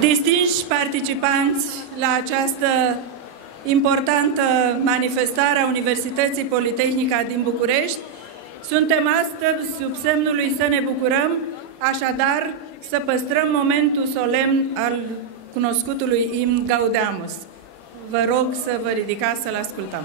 Distinși participanți la această importantă manifestare a Universității Politehnica din București, suntem astăzi sub semnul lui Să ne bucurăm, așadar să păstrăm momentul solemn al cunoscutului imn Gaudeamus. Vă rog să vă ridicați să-l ascultăm.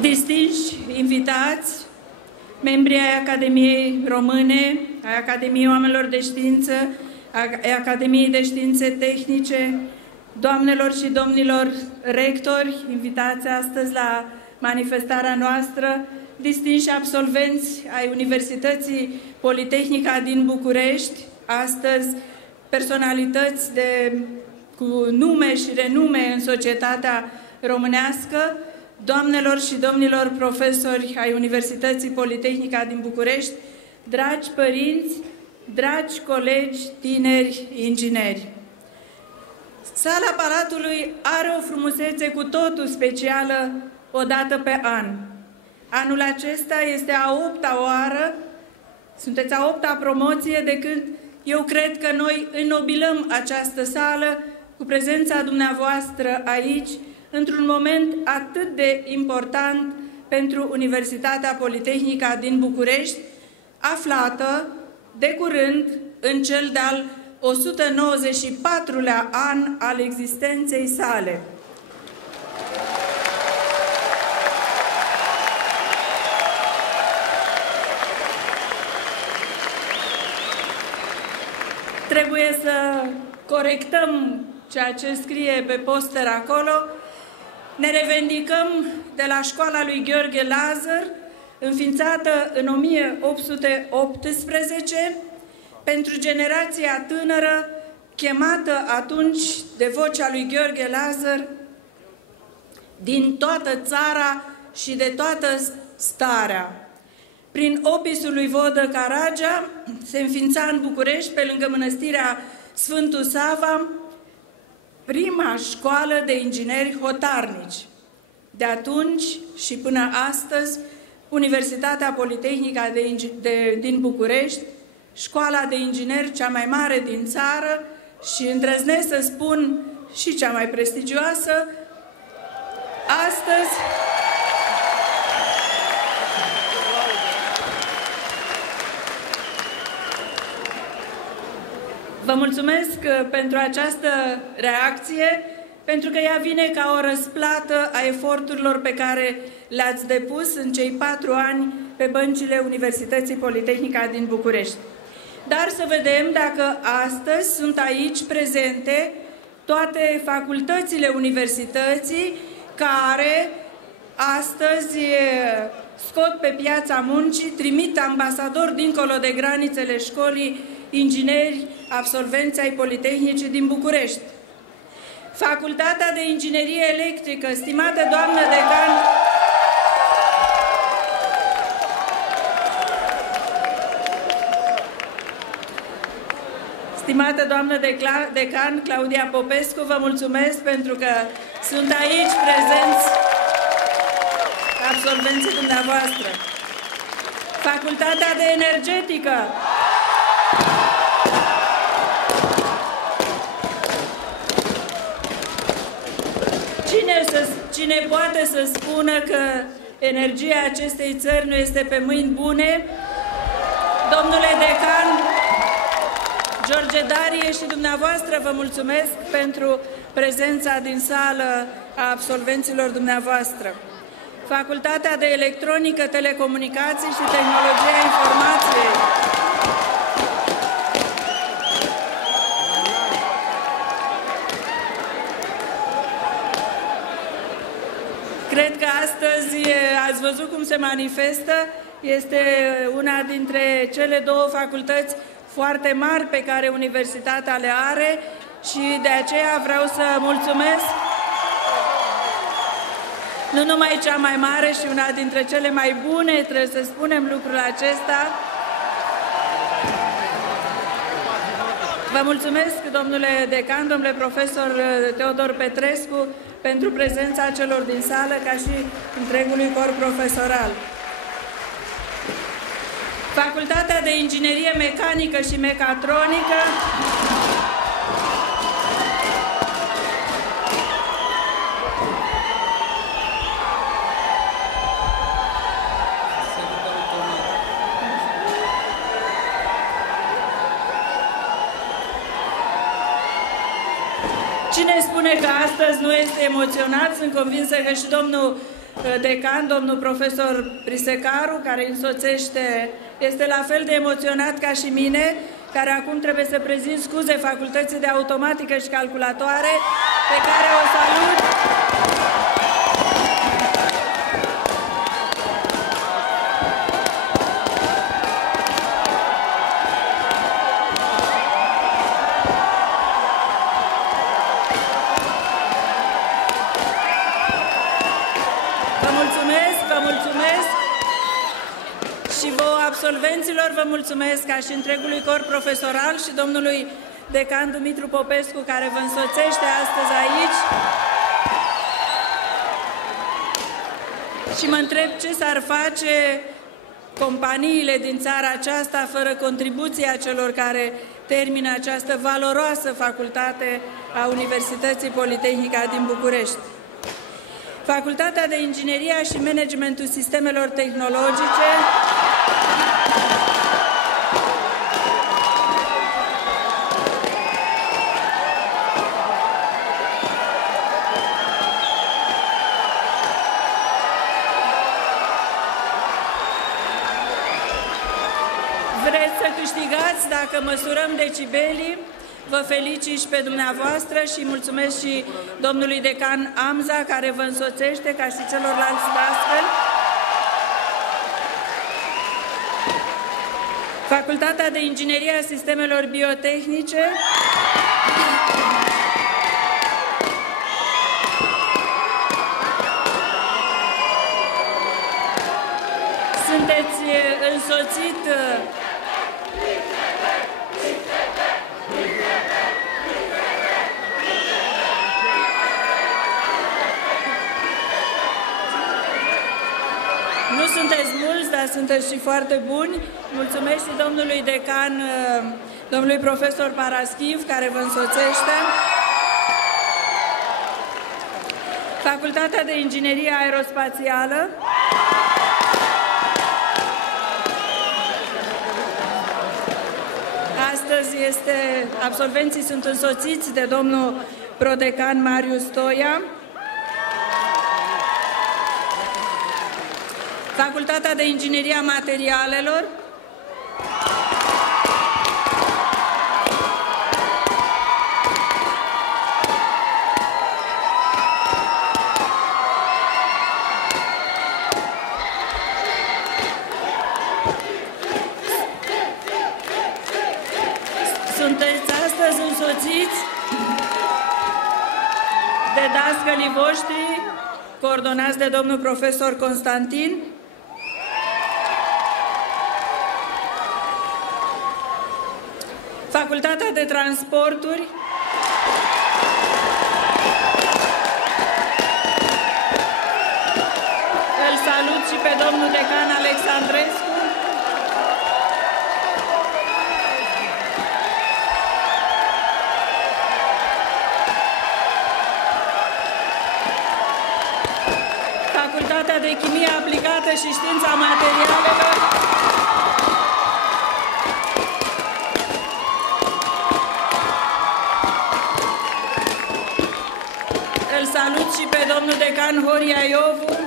Distinși invitați, membrii ai Academiei Române, ai Academiei Oamenilor de Știință, ai Academiei de Științe Tehnice, doamnelor și domnilor rectori, invitați astăzi la manifestarea noastră, distinși absolvenți ai Universității Politehnica din București, astăzi personalități cu nume și renume în societatea românească, doamnelor și domnilor profesori ai Universității Politehnica din București, dragi părinți, dragi colegi, tineri, ingineri. Sala Palatului are o frumusețe cu totul specială o dată pe an. Anul acesta este a 8-a oară, sunteți a 8-a promoție de când eu cred că noi înnobilăm această sală cu prezența dumneavoastră aici, într-un moment atât de important pentru Universitatea Politehnica din București, aflată de curând în cel de-al 194-lea an al existenței sale. Trebuie să corectăm ceea ce scrie pe poster acolo. Ne revendicăm de la școala lui Gheorghe Lazăr, înființată în 1818, pentru generația tânără, chemată atunci de vocea lui Gheorghe Lazăr din toată țara și de toată starea. Prin opisul lui Vodă Caragea se înființa în București, pe lângă mănăstirea Sfântul Sava, prima școală de ingineri hotarnici. De atunci și până astăzi, Universitatea Politehnică din București, școala de ingineri cea mai mare din țară și îndrăznesc să spun și cea mai prestigioasă, Vă mulțumesc pentru această reacție, pentru că ea vine ca o răsplată a eforturilor pe care le-ați depus în cei 4 ani pe băncile Universității Politehnica din București. Dar să vedem dacă astăzi sunt aici prezente toate facultățile universității care astăzi scot pe piața muncii, trimit ambasadori dincolo de granițele școlii, ingineri, absolvenți ai Politehnicii din București. Facultatea de Inginerie Electrică, stimată doamnă decan, stimată doamnă decan Claudia Popescu, vă mulțumesc pentru că sunt aici prezenți absolvenții dumneavoastră. Facultatea de Energetică. Cine poate să spună că energia acestei țări nu este pe mâini bune? Domnule decan George Darie și dumneavoastră vă mulțumesc pentru prezența din sală a absolvenților dumneavoastră. Facultatea de Electronică, Telecomunicații și Tehnologia Informației. Cred că astăzi ați văzut cum se manifestă. Este una dintre cele 2 facultăți foarte mari pe care universitatea le are și de aceea vreau să mulțumesc. Nu numai cea mai mare și una dintre cele mai bune, trebuie să spunem lucrul acesta. Vă mulțumesc, domnule decan, domnule profesor Teodor Petrescu, pentru prezența celor din sală, ca și întregului corp profesoral. Facultatea de Inginerie Mecanică și Mecatronică. Cine spune că astăzi nu este emoționat, sunt convinsă că și domnul decan, domnul profesor Prisecaru, care însoțește, este la fel de emoționat ca și mine, care acum trebuie să prezint scuze Facultății de Automatică și Calculatoare, pe care o salut. Absolvenților vă mulțumesc, ca și întregului corp profesoral și domnului decan Dumitru Popescu, care vă însoțește astăzi aici. Și mă întreb ce s-ar face companiile din țara aceasta fără contribuția celor care termină această valoroasă facultate a Universității Politehnica din București. Facultatea de Ingineria și Managementul Sistemelor Tehnologice. Vreți să câștigați dacă măsurăm decibelii? Vă felicit și pe dumneavoastră și mulțumesc și domnului decan Amza, care vă însoțește, ca și celorlalți dascăli. Facultatea de Inginerie a Sistemelor Biotehnice. Sunteți însoțit Nu sunteți mulți, dar sunteți și foarte buni. Mulțumesc și domnului decan, domnului profesor Paraschiv, care vă însoțește. Facultatea de Inginerie Aerospațială. Astăzi astăzi absolvenții sunt însoțiți de domnul prodecan Marius Stoia, Facultatea de Inginerie a Materialelor, sunteți astăzi însoțiți de dascălii voștri, coordonați de domnul profesor Constantin, Facultatea de Transporturi, îl salut și pe domnul decan Alexandrescu, Facultatea de Chimie Aplicată și Știința Materialelor, îl salut și pe domnul decan Horia Iovu,